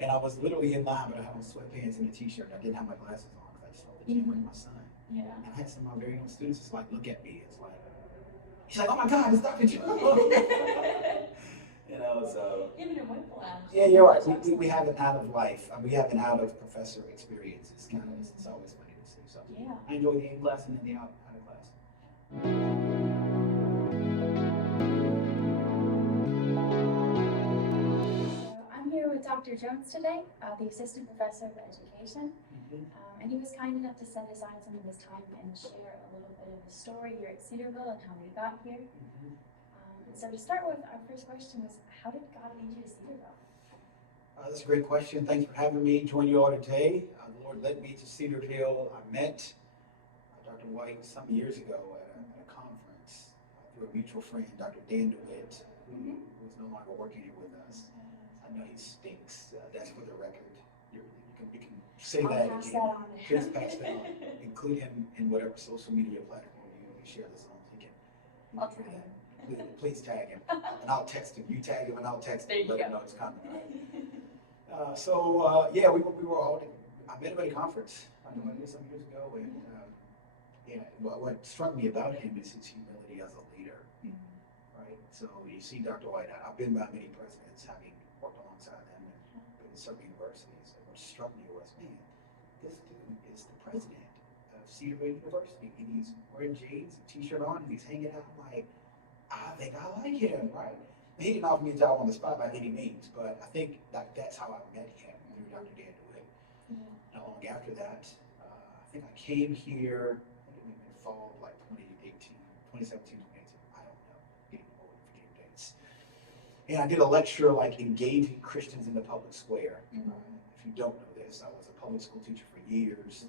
And I was literally in line, but I had on sweatpants and a t-shirt. I didn't have my glasses on because I just felt the gym with my son. Yeah. And I had some of my very own students just like look at me. It's like, he's like, oh my God, it's Dr. Joe. So. Even in whiplash. Yeah, you're right. We have an out of life. We have an out of professor experience. It's kind of, it's always funny to see. So Yeah. I enjoy the in class and then the out of class. I'm here with Dr. Jones today, the Assistant Professor of Education. And he was kind enough to set aside some of his time and share a little bit of his story here at Cedarville and how he got here. So to start with, our first question was, how did God lead you to Cedarville? That's a great question. Thanks for having me join you all today. The Lord led me to Cedarville. I met Dr. White some years ago at a conference through a mutual friend, Dr. Dan DeWitt, who is no longer working here with us. I know he stinks. That's for the record. You can say that pass again. that on. Just pass that on. Include him in whatever social media platform you share this on. He can I'll do tag that. him. Please tag him, and I'll text him. You tag him, and I'll text him. Let him know it's coming. Yeah, we were all. I met him at a conference. I know I did some years ago, and what struck me about him is his humility as a leader. Right. So you see, Dr. White. I've been by many presidents, having worked alongside them and been in several universities. And what struck me was, man, this dude is the president of Cedarville University, and he's wearing jeans, a t-shirt on, and he's hanging out. I'm like, I think I like him, right? He didn't offer me a job on the spot by any means, but I think that's how I met him through Dr. Dan DeWitt. Not long after that, I think I came here, I think it may have been fall of like 2018, 2017, 2018, I don't know, getting old and forgetting dates. And I did a lecture like engaging Christians in the public square. If you don't know this, I was a public school teacher for years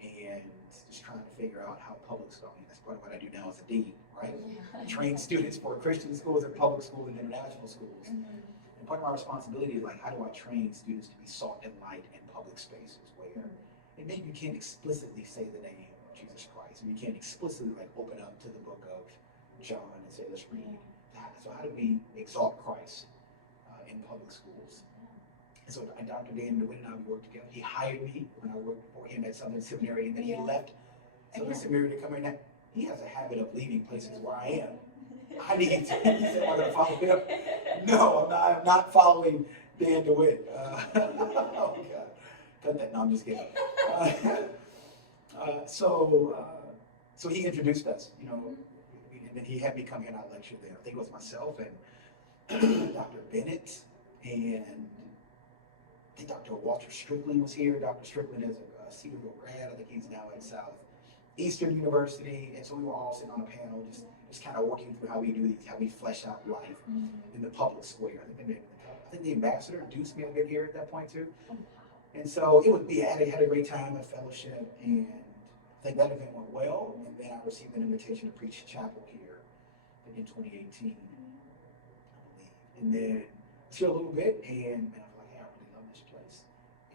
and just trying to figure out how public school, that's part of what I do now as a dean, right? Train students for Christian schools and public schools and international schools. And part of my responsibility is like, how do I train students to be salt and light in public spaces where, and maybe you can't explicitly say the name of Jesus Christ, and you can't explicitly like open up to the book of John and say, let's read that. So how do we exalt Christ in public schools? And so Dr. Dan DeWitt and I, we worked together. He hired me when I worked for him at Southern Seminary, and then he left Southern Seminary to come here. He has a habit of leaving places where I am. I need to. He said, "Am I going to follow him?" No, I'm not following Dan DeWitt. Oh God, cut that. No, I'm just kidding. So he introduced us, and then he had me come here and I lectured there. I think it was myself and Dr. Bennett and I think Dr. Walter Strickland was here. Dr. Strickland is a Cedarville grad. I think he's now at Southeastern University. And so we were all sitting on a panel, just kind of working through how we do these, how we flesh out life in the public square. I think the ambassador, Deuce, may have been here at that point too. And so we had a great time, a fellowship, and I think that event went well. And then I received an invitation to preach chapel here in 2018, I believe. And then I was here a little bit, and I was like, hey, I really love this place.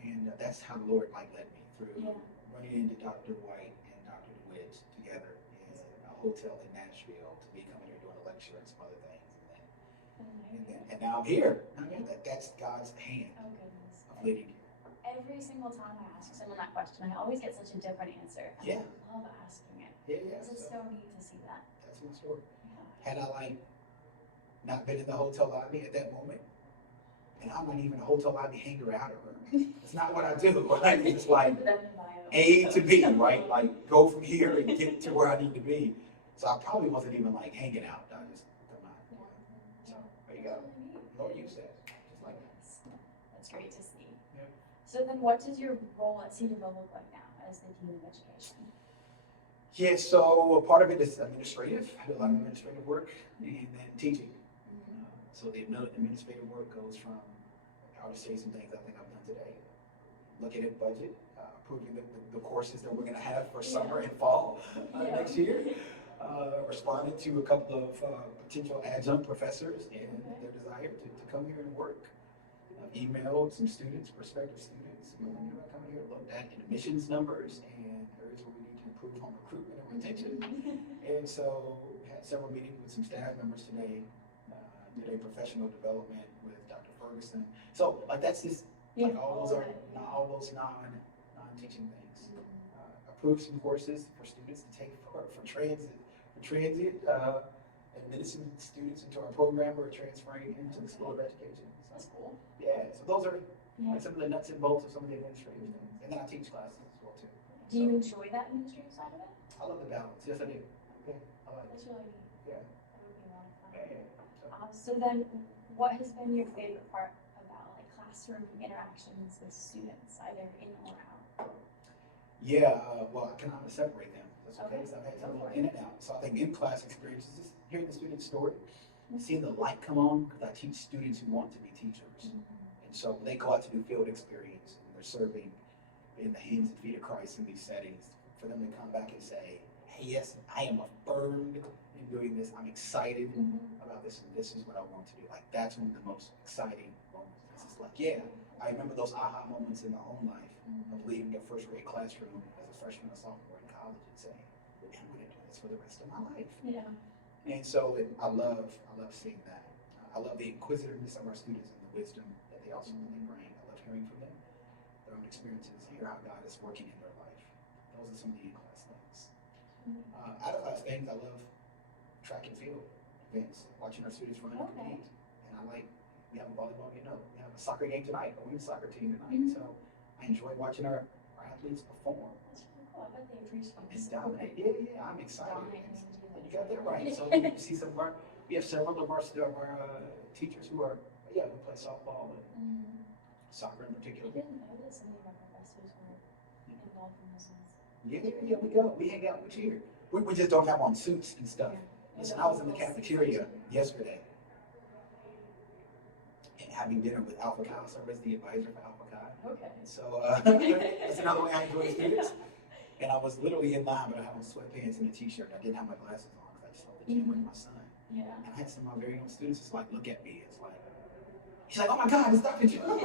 And that's how the Lord led me through running into Dr. White and Dr. DeWitt together in a hotel in Nashville to be coming here doing a lecture and some other things. And now I'm here. That's God's hand of leading you. Every single time I ask someone that question, I always get such a different answer. Yeah. I love asking it. Yeah. Because it's so neat to see that. That's my story. Had I not been in the hotel lobby at that moment, and I'm not even a hotel lobby hanger outer. It's not what I do. Right? It's like A to B, right? Like go from here and get to where I need to be. So I probably wasn't even hanging out. I just come out. So there you go. Lord used that. Just like that. That's great to see. Yeah. So then what does your role at Cedarville look like now as the Dean of Education? Yeah, so a part of it is administrative. I do a lot of administrative work and then teaching. So the administrative work goes from, I'll just say some things I think I've done today. Looking at budget, approving the courses that we're going to have for summer and fall next year. Responding to a couple of potential adjunct professors and their desire to come here and work. Emailed some students, prospective students, coming here, looked at admissions numbers and areas where we need to improve on recruitment and retention. And so had several meetings with some staff members today. Did a professional development with Dr. Ferguson. So that's just Like all those are all those non-teaching things. Approve some courses for students to take for transit and medicine students into our program who are transferring into the School of Education. So, That's cool. yeah, so those are Yeah. like some of the nuts and bolts of some of the administrative things. And then I teach classes as well too. Do you enjoy that administrative side of it? I love the balance. Yes, I do. Yeah, I like it. That's really neat. Yeah. That would be a lot of fun. Yeah. So then, what has been your favorite part about like classroom interactions with students, either in or out? Yeah, well, I can separate them. That's okay. Okay. So I've had some in and out. So I think in class experiences, just hearing the student's story, seeing the light come on, because I teach students who want to be teachers. And so when they go out to do field experience and they're serving in the hands and feet of Christ in these settings, for them to come back and say, hey, yes, I am affirmed in doing this. I'm excited about this, and this is what I want to do. Like, that's one of the most exciting moments. It's just like, yeah, I remember those aha moments in my own life of leaving a first grade classroom as a freshman or sophomore in college and saying, I'm going to do this for the rest of my life. Yeah. And so I love seeing that. I love the inquisitiveness of our students and the wisdom that they also really bring. I love hearing from them, their own experiences, hear how God is working in their life. Those are some of the in-class things. Out of class things, I love track and field events, watching our students run and compete. And I like, we have a volleyball game, we have a soccer game tonight, a women's soccer team tonight. So I enjoy watching our athletes perform. That's really cool. I bet they appreciate And it. dominate. Yeah, I'm excited. Dominate. You got that right. So you see we have several of our teachers who who play softball and soccer in I particular. didn't know that some of our professors were involved in those ones. Yeah, we go. We hang out with you. We just don't have on suits and stuff. Listen, I was in the cafeteria yesterday and having dinner with Alpha Chi. So I was the advisor for Alpha Chi. Okay. And so that's another way I enjoy students. And I was literally in line, but I had on sweatpants and a t-shirt. I didn't have my glasses on because I just left the gym with my son. Yeah. And I had some of my very own students just like look at me. It's like, he's like, oh my God, it's Dr. Joe.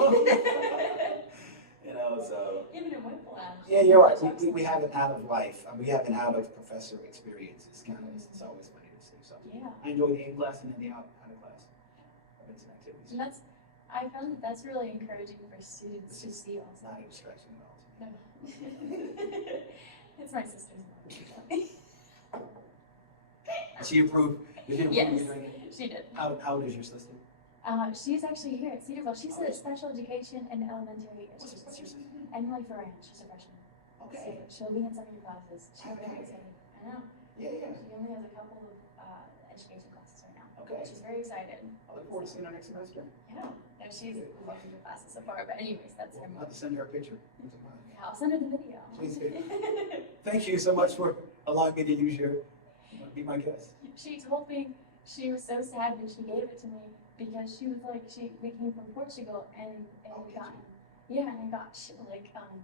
So. Even in whiplash. Yeah, you're right. We have an out of life. We have an out of professor experience. It's always funny to see. So Yeah. I enjoy the in class and then the out of class events and activities. And I found that that's really encouraging for students to see It's also. not a distraction at all. No. It's my sister's mom. She approved. Did you approve Yes, me doing it? she did. How old is your sister? She's actually here at Cedarville. She's a special education and elementary What's your education. sister? Emily Ferran, she's a freshman. Okay. So she'll be in some of your classes. She's very excited. I know. Yeah. She only has a couple of education classes right now. Okay. She's very excited. I look forward to seeing her next semester. Yeah. No, she's loving the classes so far. But anyways, that's her I'll mom. have to send her a picture. Yeah, I'll send her the video. Please do. Thank you so much for allowing me to be my guest. She told me she was so sad when she gave it to me because she was like, we came from Portugal and we got, and it got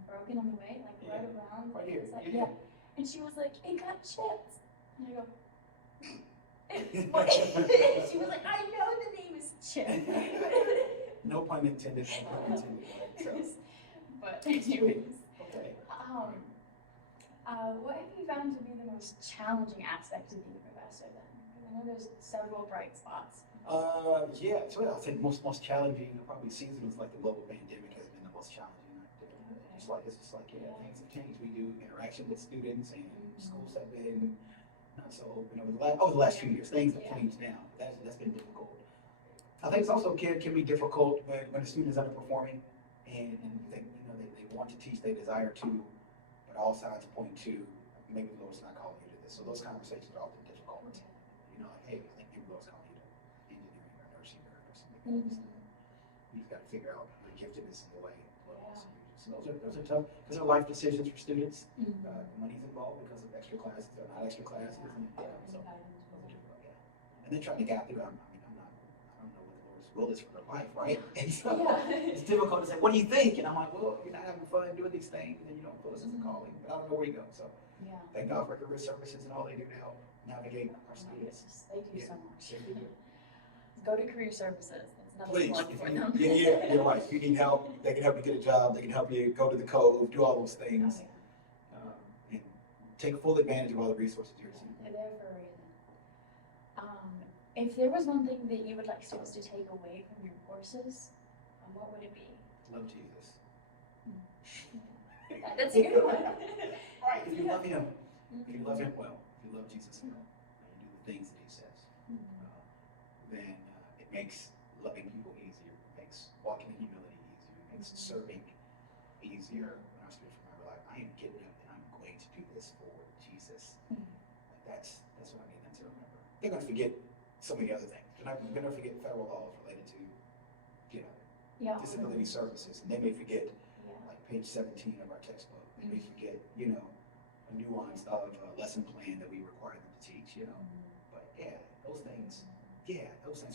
broken on the way, like right around. Right here. It's like, yeah. And she was like, it got chipped. And I go, she was like, I know the name is Chip. No pun intended. No pun intended. Right? So, But anyways, okay. what have you found to be the most challenging aspect of being a professor then? I know there's several bright spots. Yeah, so I think most challenging probably seasons like the global pandemic has been the most challenging. It's just like things have changed. We do interaction with students and schools have been not so open over the last few years. Things have changed now. That's been difficult. I think it's also can be difficult when a student is underperforming and they want to teach, they desire to, but all signs point to maybe the Lord's not calling you to this. So those conversations are often difficult. Like, hey, I think maybe the Lord's calling you to engineering or nursing or something like that. You've got to figure out your giftedness in the way. So those are tough because they're life decisions for students. Money's involved because of extra classes or not extra classes. And then trying to guide through. I don't know what the Lord's will is for their life, right? And so it's difficult to say, what do you think? And I'm like, well, you're not having fun doing these things, and then you don't feel this is a calling, but I don't know where you go. So thank God for career services and all they do to help navigate our students. They do so much. They do. Go to career services. That's another Please, plug for them. you're right. If you need help, they can help you get a job. They can help you go to the code, do all those things, and take full advantage of all the resources you're seeing. They're there for a reason. If there was one thing that you would like students to take away from your courses, what would it be? love Jesus. That's a good one. Right, if you love him, if you love him well, if you love Jesus well, and you do the things that he says, then it makes loving people easier, it makes walking in humility easier, it makes serving easier. When I was doing for my life, I am getting up and I'm going to do this for Jesus. That's what I need them to remember. They're going to forget so many other things. They're going to forget federal laws related to, disability services, and they may forget like page 17 of our textbook. They may forget, a nuance of a lesson plan that we require them to teach. But those things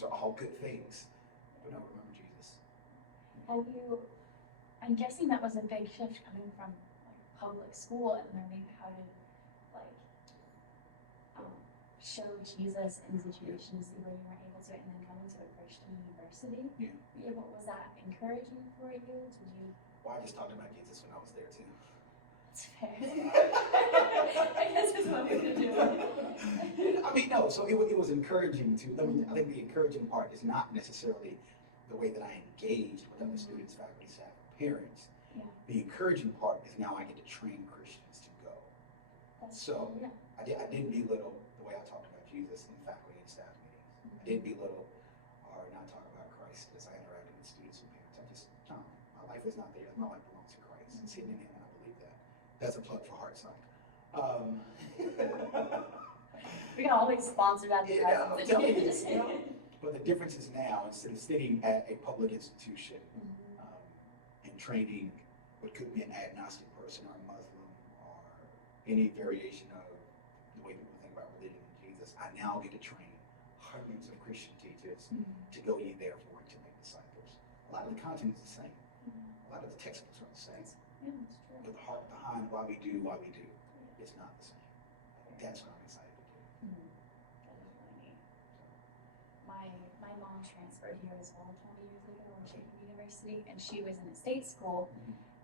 are all good things. But no, remember Jesus. I'm guessing that was a big shift coming from like public school and learning how to show Jesus in situations where you weren't able to, and then coming to a Christian university. Yeah. Was that encouraging for you? Did you? Well, I just talked about Jesus when I was there too. That's fair. I guess that's what we're doing. I mean, no. So it was encouraging to. I think the encouraging part is not necessarily the way that I engage with other students, faculty, staff, parents. Yeah. The encouraging part is now I get to train Christians to go. So I didn't belittle the way I talked about Jesus in faculty and staff meetings. I didn't belittle or not talk about Christ as I interacted with students and parents. My life is not theirs. My life belongs to Christ. It's hidden in him, and I believe that. That's a plug for Heartside. We can always sponsor that. But the difference is now, instead of sitting at a public institution and training what could be an agnostic person or a Muslim or any variation of the way people think about religion and Jesus, I now get to train hundreds of Christian teachers to go ye therefore and to make disciples. A lot of the content is the same. A lot of the textbooks are the same. Yeah, that's true. But the heart behind why we do is not the same. That's what I'm excited to do. That is really neat. My mom transferred here as well 20 years ago when she came to university, and she was in a state school,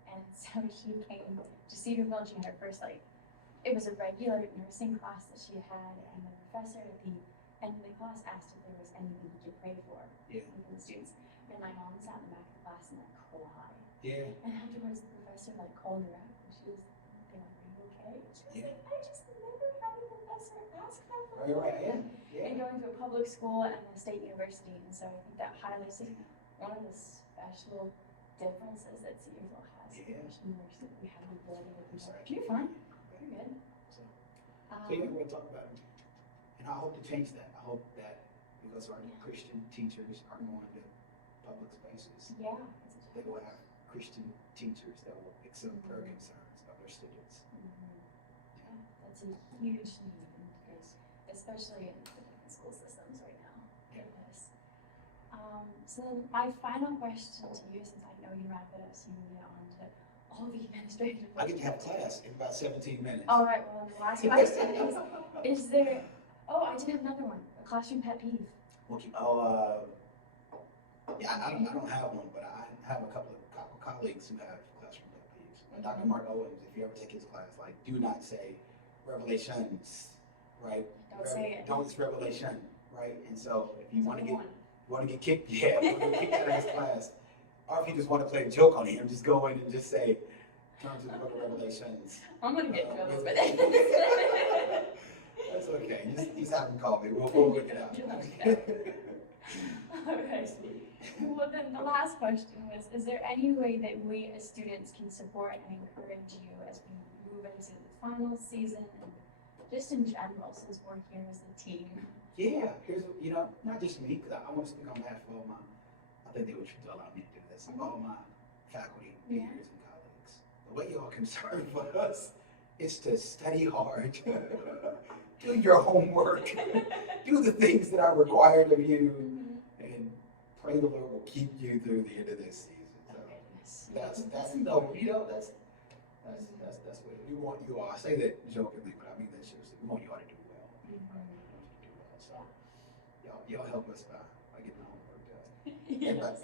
and so she came to Cedarville, and she had her first, it was a regular nursing class that she had, and the professor at the end of the class asked if there was anything he could pray for from the students, and my mom sat in the back of the class and cried. Yeah. And afterwards the professor called her out, and she was like, are you okay? She was like, I just never had a professor ask that before. Right, yeah. And going to a public school and a state university, and so I think that highlights one of the special differences that Cedarville has. Christian university, we have the ability to do that. You're fine. You're good. So we'll talk about it. And I hope to change that. I hope that because our Christian teachers are going to public spaces, they will have Christian teachers that will accept prayer concerns of their students. Yeah, that's a huge need, especially in the different school systems right now. Yeah. Yes. So then my final question to you, since I know you wrap it up, so you can get on to all the administrative. I get to have class in about 17 minutes. All right. Well, the last question is there? Oh, I did have another one. A classroom pet peeve. Okay. I don't have one, but I have a couple of colleagues who have classroom pet peeves. Dr. Mark Owens, if you ever take his class, do not say Revelations, right? Don't say it. Don't, it's Revelation, right? And so if you want to get kicked, if you want to get kicked out of his class, or if you just want to play a joke on him, just go in and just say, turn to the book of Revelations. I'm going to get in trouble for that. That's okay. Just have him call me. We'll work it out. All right. Well, then the last question was, is there any way that we as students can support and encourage you as we move into the final season and just in general, since we're here as a team? Yeah, here's, not just me, because I want to speak on behalf of all I think they would allow me to do this, all my faculty, peers, and colleagues. The way y'all can serve for us is to study hard, do your homework, do the things that are required of you, and pray the Lord will keep you through the end of this season. So that's what we want you all. I say that jokingly, but I mean that seriously. We want you all to do well. So y'all help us by getting the homework done.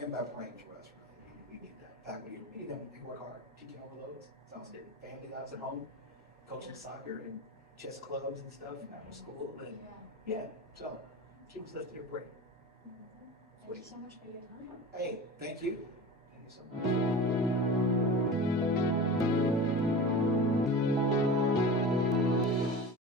And by praying for us, really. We need that. Faculty, we need them. They work hard, teaching overloads. It's also family lives at home, coaching soccer and chess clubs and stuff after school. And so keep us lifted in prayer. Thank you so much for your time. Hey, thank you. Thank you so much.